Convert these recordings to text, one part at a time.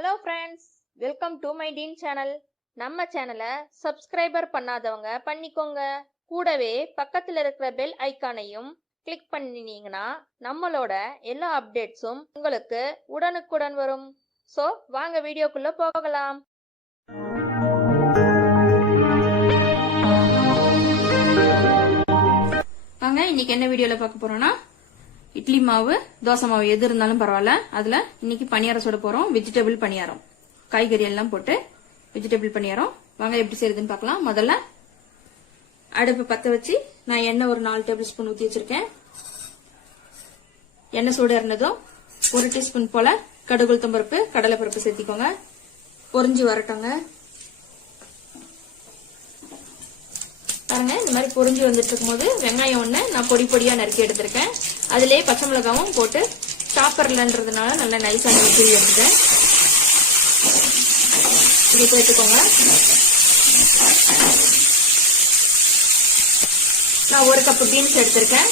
Hello friends, welcome to my dean channel. நம்ம சேனலை subscriber பண்ணாதவங்க பண்ணிக்கோங்க. கூடவே பக்கத்தில் இருக்கிற பெல் ஐக்கானையும் கிளிக் பண்ணினீங்கன்னா நம்மளோட எல்லா அப்டேட்ஸும் உங்களுக்கு உடனுக்குடன் வரும். ஸோ வாங்க வீடியோக்குள்ள போகலாம். வாங்க இன்னைக்கு என்ன வீடியோல பார்க்க போறோம்னா, இட்லி மாவு தோசை மாவு எது இருந்தாலும் பரவாயில்ல, அதுல இன்னைக்கு பணியாரம் சுட போறோம். வெஜிடபிள் பணியாரம், காய்கறி எல்லாம் போட்டு வெஜிடபிள் பணியாரம். வாங்க எப்படி செய்யறதுன்னு பார்க்கலாம். முதல்ல அடுப்பு பத்த வச்சு நான் எண்ணெய் ஒரு 4 டேபிள் ஸ்பூன் ஊத்தி வச்சிருக்கேன். எண்ணெய் சூடு இருந்ததும் 1 டீஸ்பூன் போல கடுகு உளுத்தம் பருப்பு கடலை பருப்பு சேர்த்திக்கோங்க. பொரிஞ்சு வரட்டோங்க. பாருங்க, இந்த மாதிரி பொரிஞ்சு வந்துட்டு இருக்கும் போது வெங்காயம் ஒண்ணு நான் பொடி பொடியா நறுக்கி எடுத்திருக்கேன். அதுலயே பச்சை மிளகாவும் போட்டு சாப்பர்லன்றதுனால நல்லா நைஸா நறுக்கி எடுத்துட்டேன். இது சேர்த்துக்கோங்க. நான் 1 கப் பீன்ஸ் எடுத்திருக்கேன்.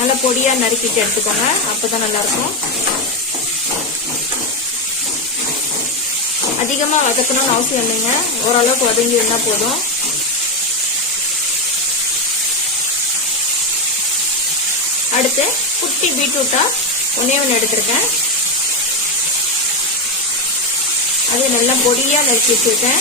நல்லா பொடியா நறுக்கிட்டு எடுத்துக்கோங்க, அப்பதான் நல்லா இருக்கும். அதிகமா வதக்கணும்னு அவசியம் இல்லைங்க, ஓரளவுக்கு வதங்கி இருந்தா போதும். அடுத்து குட்டி பீட்ரூட்டா ஒன்னே எடுத்திருக்கேன். அது நல்லா பொடியா நறுக்கி வச்சிருக்கேன்.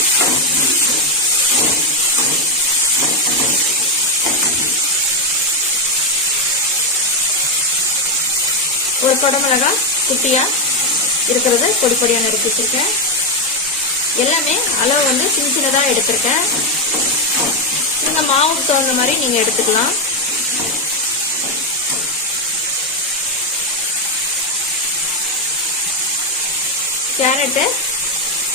ஒரு குடமிளகாய் குட்டியா இருக்கிறது பொடி பொடியா நறுக்கி வச்சிருக்கேன். எல்லாமே அளவு வந்து சின்ன சின்னதா எடுத்திருக்கேன். நீங்க மாவுக்கு தகுந்த மாதிரி நீங்க எடுத்துக்கலாம். கேரட்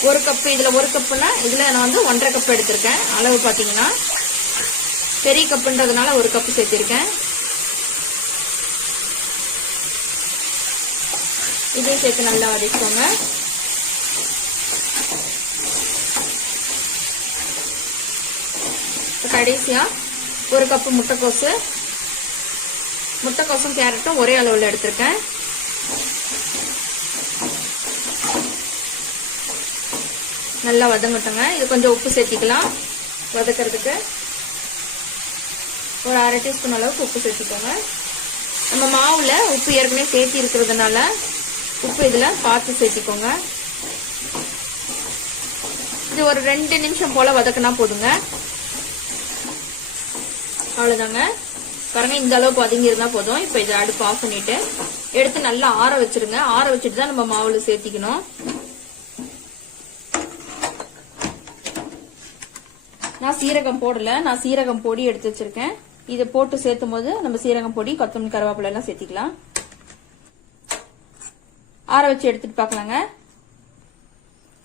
1 கப், இதுல 1 கப்புனா இதுல நான் வந்து 1.5 கப் எடுத்திருக்கேன். அளவு பாத்தீங்கன்னா பெரிய கப்புன்றதுனால 1 கப் சேர்த்திருக்கேன். இதையும் சேர்த்து நல்லா வதக்கிக்கோங்க. கடைசியா 1 கப் முட்டைக்கோசும் கேரட்டும் ஒரே அளவுல எடுத்திருக்கேன். நல்லா வதங்கட்டுங்க. இது கொஞ்சம் உப்பு சேர்த்திக்கலாம். வதக்கிறதுக்கு ஒரு 1/2 டீஸ்பூன் அளவுக்கு உப்பு சேர்த்திக்கோங்க. நம்ம மாவுல உப்பு ஏற்கனவே சேர்த்தி இருக்கிறதுனால உப்பு இதுல பார்த்து சேர்த்திக்கோங்க. இது ஒரு 2 நிமிஷம் போல வதக்கினா போதுங்க. அவ்வளவுதாங்க. பாருங்க, இந்த அளவுக்கு வதங்கி இருந்தா போதும். இப்ப இதை அடுப்பு ஆஃப் பண்ணிட்டு எடுத்து நல்லா ஆற வச்சிருங்க. ஆற வச்சுட்டு தான் நம்ம மாவுல சேர்த்திக்கணும். நான் சீரகம் போடல, நான் சீரகம் பொடி எடுத்து வச்சிருக்கேன். இதை போட்டு சேர்த்தும் போது நம்ம சீரகம் பொடி, கொத்தமல்லி, கருவேப்பிலை எல்லாம் சேர்த்திக்கலாம். ஆற வச்சு எடுத்துட்டு பாக்கலாங்க.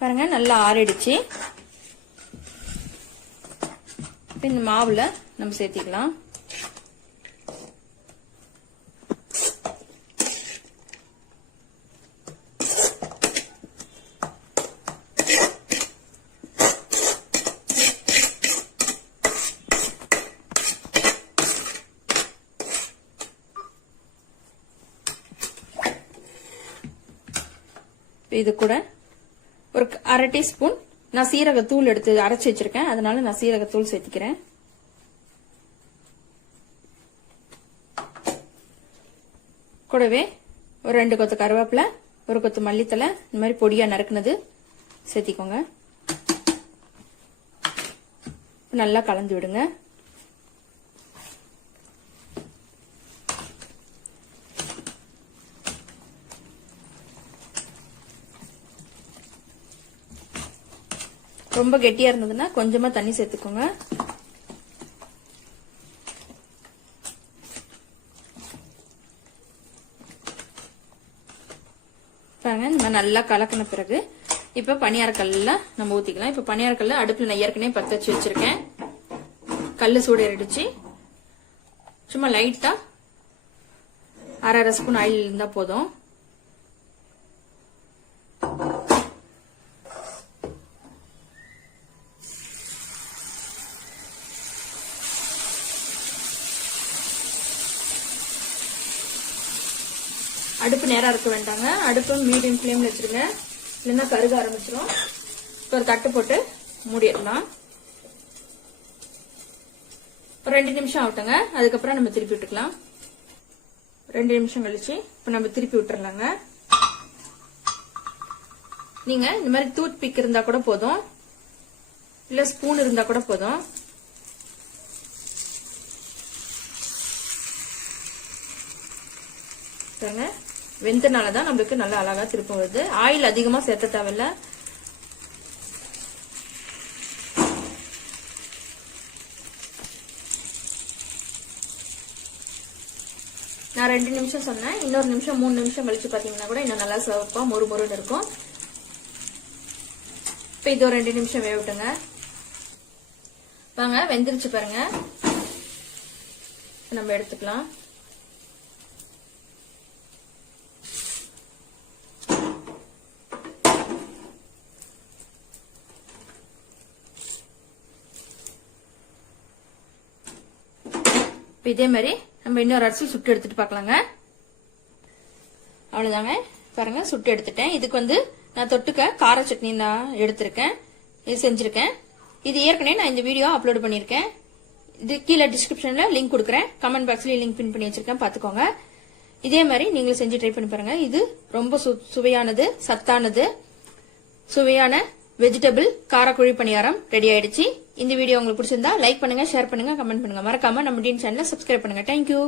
பாருங்க, நல்லா ஆறிடுச்சு. இந்த மாவுல நம்ம சேர்த்திக்கலாம். இது கூட ஒரு 1/2 டீஸ்பூன் நான் சீரகத்தூள் எடுத்து அரைச்சி வச்சிருக்கேன், அதனால நான் சீரகத்தூள் சேர்த்திக்கிறேன். கூடவே ஒரு 2 கொத்து கருவேப்பிலை, 1 கொத்து மல்லித்தலை, இந்த மாதிரி பொடியா நறுக்குனது சேர்த்திக்கோங்க. நல்லா கலந்து விடுங்க. ரொம்ப கெட்டியா இருந்ததுன்னா கொஞ்சமா தண்ணி சேர்த்துக்கோங்க. நல்லா கலக்கின பிறகு இப்ப பணியாரக்கல்ல நம்ம ஊத்திக்கலாம். இப்ப பணியாரக்கல்ல அடுப்புல நான் ஏற்கனவே பத்த வச்சு வச்சிருக்கேன். கல்லு சூடு ஏறிடுச்சு. சும்மா லைட்டா 1/2 ஸ்பூன் ஆயில் இருந்தா போதும். அடுப்பு நேரா இருக்க வேண்டாங்க. அடுப்பு மீடியம் ஃப்ளேம்ல வச்சிருங்க, இல்லைன்னா கருக ஆரம்பிச்சிடும். இப்போ ஒரு தட்டு போட்டு மூடிடலாம். ஒரு 2 நிமிஷம் ஆகட்டுங்க. அதுக்கப்புறம் நம்ம திருப்பி விட்டுக்கலாம். 2 நிமிஷம் கழிச்சு இப்ப நம்ம திருப்பி விட்டுறலாங்க. நீங்க இந்த மாதிரி டூத் பிக் இருந்தா கூட போதும், இல்ல ஸ்பூன் இருந்தா கூட போதும். வெந்தனாலதான் நம்மளுக்கு நல்லா அழகா திருப்ப வருது. ஆயில் அதிகமா சேர்த்த தேவையில்ல. நான் 2 நிமிஷம் சொன்னேன். இன்னொரு நிமிஷம் 3 நிமிஷம் கழிச்சு பாத்தீங்கன்னா கூட இன்னும் நல்லா சிவப்பா மொறு மொறுன்னு இருக்கும். இப்ப இது ஒரு 2 நிமிஷம் வேகட்டுங்க. வாங்க, வெந்துருச்சு பாருங்க. நம்ம எடுத்துக்கலாம். இதே மாதிரி நம்ம இன்னொரு அரிசி சுட்டு எடுத்துட்டு பார்க்கலாங்க. அவ்வளவுதாங்க, பாருங்க சுட்டு எடுத்துட்டேன். இதுக்கு நான் தொட்டுக்க கார சட்னி நான் எடுத்திருக்கேன், இது செஞ்சிருக்கேன். இது ஏற்கனவே நான் இந்த வீடியோ அப்லோட் பண்ணிருக்கேன். இது கீழே டிஸ்கிரிப்ஷன்ல லிங்க் கொடுக்குறேன், கமெண்ட் பாக்ஸ்லயும் லிங்க் பின் பண்ணி வச்சிருக்கேன், பாத்துக்கோங்க. இதே மாதிரி நீங்களும் செஞ்சு ட்ரை பண்ணி பாருங்க. இது ரொம்ப சுவையானது, சத்தானது, சுவையான வெஜிடபிள் காரக்குழி பணியாரம் ரெடி ஆயிடுச்சு. இந்த வீடியோ உங்களுக்கு பிடிச்சிருந்தா லைக் பண்ணுங்க, ஷேர் பண்ணுங்க, கமெண்ட் பண்ணுங்க. மறக்காம நம்ம டீன் சேனலை சப்ஸ்கிரைப் பண்ணுங்க. தேங்க்யூ.